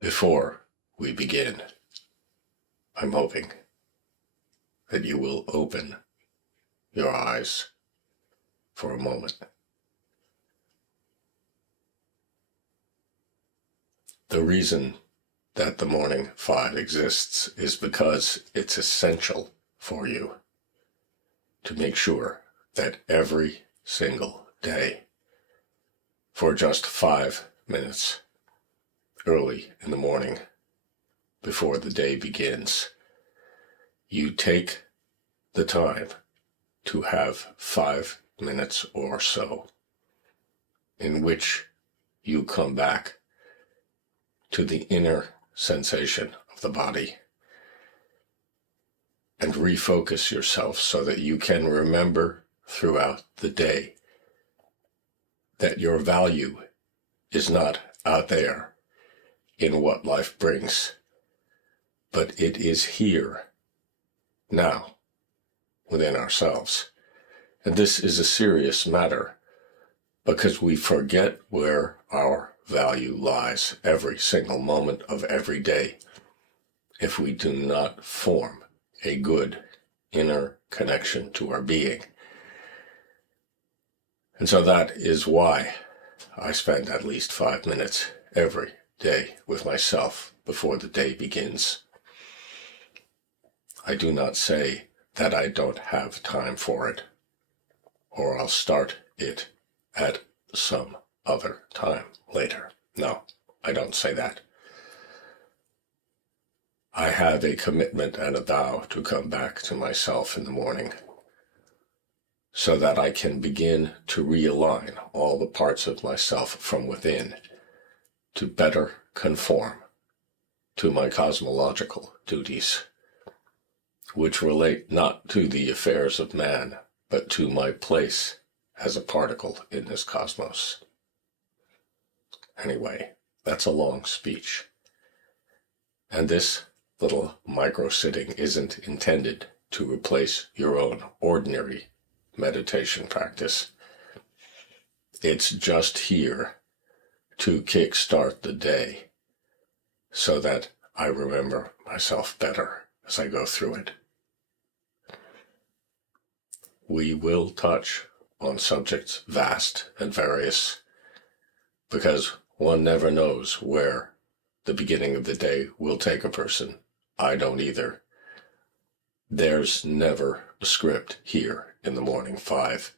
Before we begin, I'm hoping that you will open your eyes for a moment. The reason that the Morning Five exists is because it's essential for you to make sure that every single day, for just 5 minutes early in the morning before the day begins, you take the time to have 5 minutes or so in which you come back to the inner sensation of the body and refocus yourself so that you can remember throughout the day that your value is not out there in what life brings, but it is here, now, within ourselves. And this is a serious matter because we forget where our value lies every single moment of every day if we do not form a good inner connection to our being. And so that is why I spend at least 5 minutes every day with myself before the day begins. I do not say that I don't have time for it, or I'll start it at some other time later. No, I don't say that. I have a commitment and a vow to come back to myself in the morning so that I can begin to realign all the parts of myself from within to better conform to my cosmological duties, which relate not to the affairs of man, but to my place as a particle in this cosmos. Anyway, that's a long speech. And this little micro-sitting isn't intended to replace your own ordinary meditation practice. It's just here to kickstart the day so that I remember myself better as I go through it. We will touch on subjects vast and various because one never knows where the beginning of the day will take a person. I don't either. There's never a script here in the Morning Five.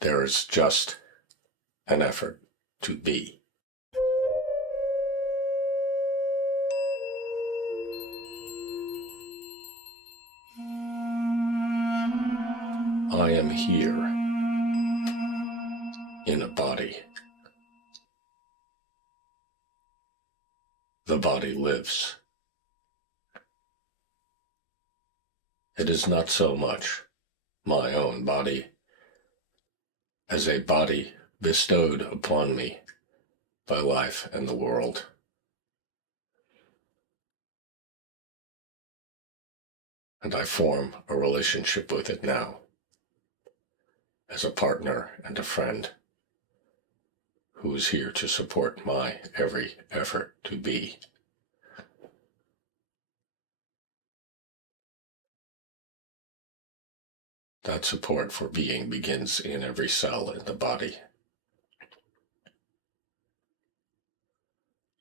There is just an effort to be. I am here in a body. The body lives. It is not so much my own body as a body bestowed upon me by life and the world. And I form a relationship with it now as a partner and a friend who is here to support my every effort to be. That support for being begins in every cell in the body.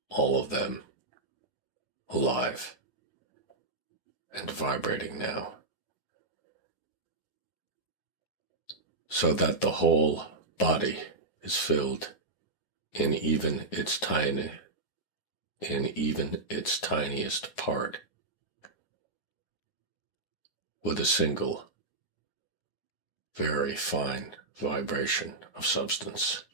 All of them alive and vibrating now, so that the whole body is filled in even its tiniest part with a single very fine vibration of substance.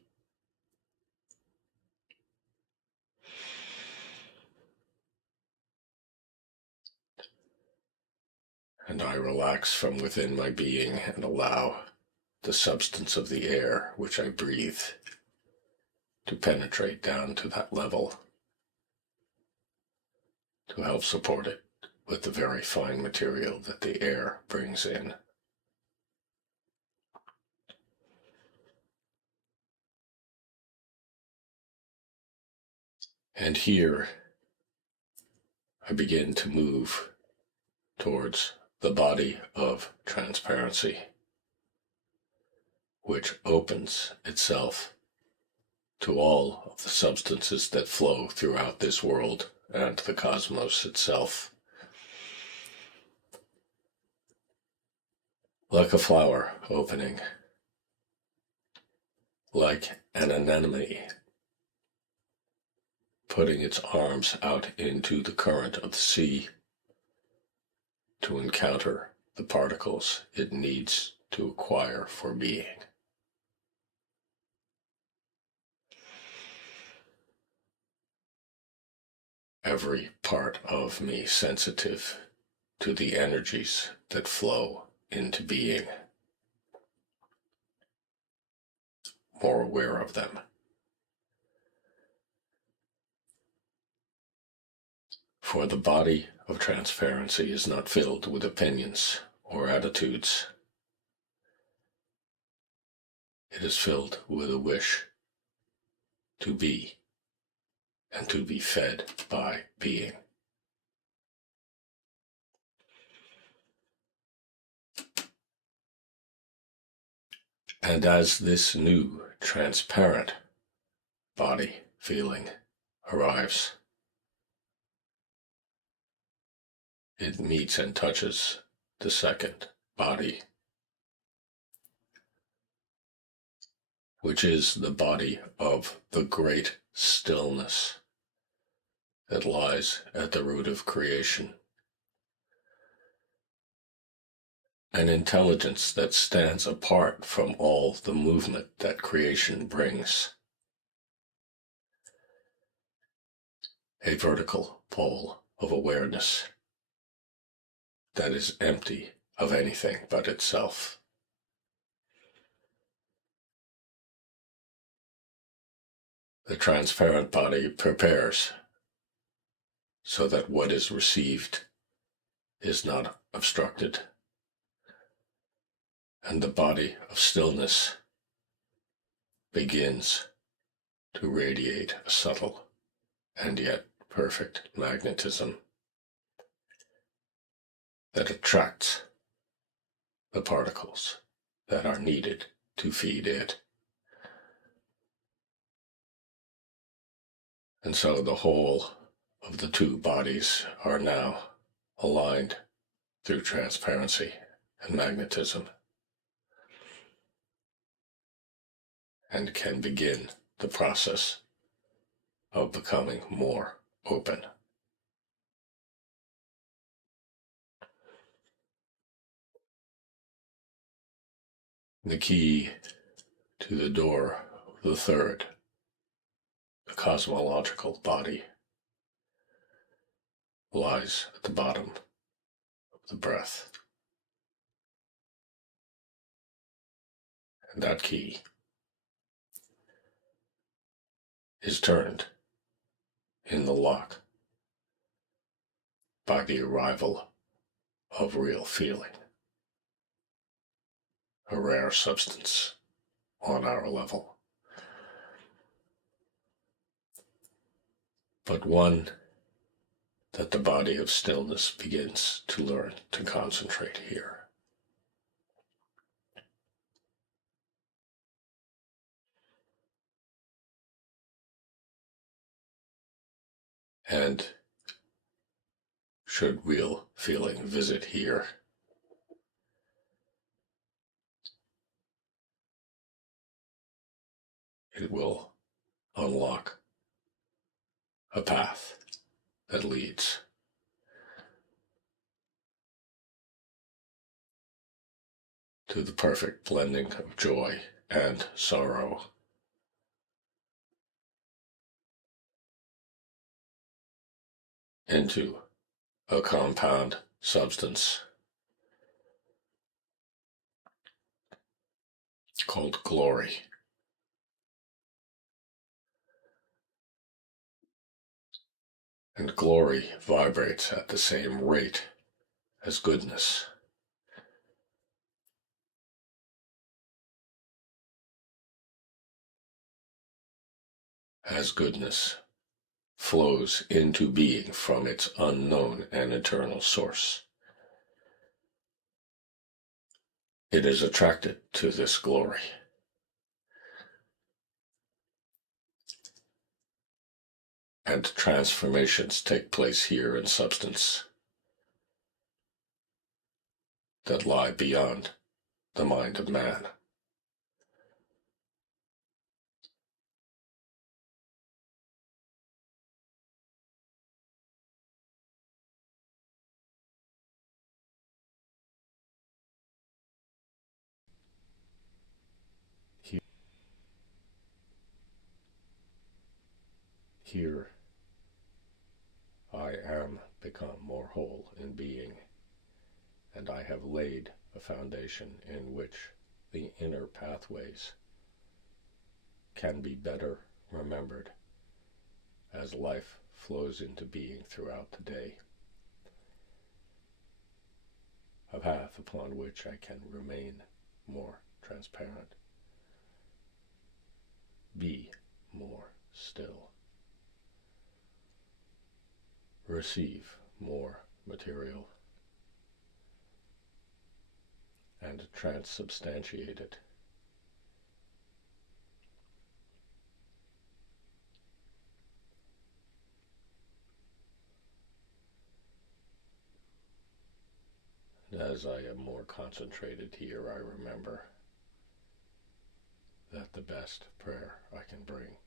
And I relax from within my being and allow the substance of the air which I breathe to penetrate down to that level to help support it with the very fine material that the air brings in. And here I begin to move towards the body of transparency, which opens itself to all of the substances that flow throughout this world and the cosmos itself. Like a flower opening, like an anemone putting its arms out into the current of the sea to encounter the particles it needs to acquire for being. Every part of me sensitive to the energies that flow into being, more aware of them. For the body of transparency is not filled with opinions or attitudes. It is filled with a wish to be and to be fed by being. And as this new transparent body feeling arrives, it meets and touches the second body, which is the body of the great stillness that lies at the root of creation. An intelligence that stands apart from all the movement that creation brings. A vertical pole of awareness that is empty of anything but itself. The transparent body prepares so that what is received is not obstructed, and the body of stillness begins to radiate a subtle and yet perfect magnetism that attracts the particles that are needed to feed it. And so the whole of the two bodies are now aligned through transparency and magnetism, and can begin the process of becoming more open. The key to the door of the third, the cosmological body, lies at the bottom of the breath. And that key is turned in the lock by the arrival of real feeling, a rare substance on our level, but one that the body of stillness begins to learn to concentrate here. And should real feeling visit here, it will unlock a path that leads to the perfect blending of joy and sorrow, into a compound substance called glory. And glory vibrates at the same rate as goodness. As goodness flows into being from its unknown and eternal source. It is attracted to this glory. And transformations take place here in substance that lie beyond the mind of man. Here I am become more whole in being, and I have laid a foundation in which the inner pathways can be better remembered as life flows into being throughout the day. A path upon which I can remain more transparent, be more still, receive more material, and transubstantiate it. And as I am more concentrated here, I remember that the best prayer I can bring